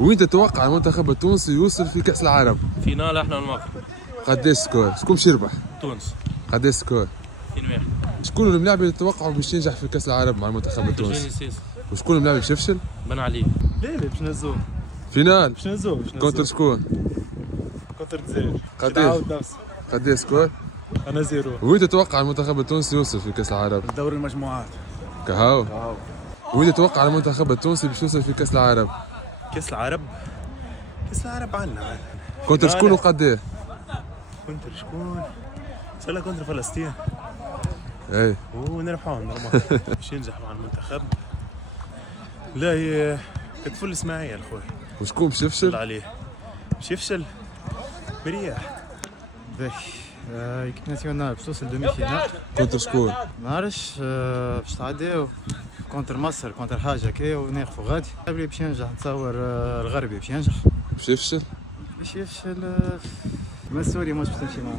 وين تتوقع المنتخب التونسي يوصل في كأس العالم؟ فينال احنا والمغرب. قداش سكور؟ شكون باش يربح؟ تونس. قداش سكور؟ 2-1. شكون الملاعب اللي تتوقعوا باش ينجح في كأس العالم مع المنتخب التونسي؟ وشكون الملاعب اللي باش يفشل؟ بن علي. لا باش نهزوه. فينال؟ باش نهزوه. كونتر شكون؟ كونتر الجزائر. قداش؟ قداش سكور؟ انا 0. وين تتوقع المنتخب التونسي يوصل في كأس العالم؟ دوري المجموعات. كهو؟ وين تتوقع المنتخب التونسي باش يوصل في كأس العالم؟ كأس العرب. كأس العرب عندنا. كونتر شكون وقداه؟ كونتر شكون؟ ان شاء الله كونتر فلسطين. اي ونربحوهم باش ينجح مع المنتخب. لا هي كتفل الاسماعيل خويا. وشكون باش يفشل؟ عليه باش يفشل مرياح. باهي ايكيب ناسيونال باش توصل دومي فينال. كونتر شكون؟ ما نعرفش باش تعداو كونتر مصر كونتر حاجه كي وناخذوا غادي. قبل باش ينجح نتصور الغربي باش ينجح. باش يفشل؟ باش يفشل ما سوريا مش باش تمشي معاه.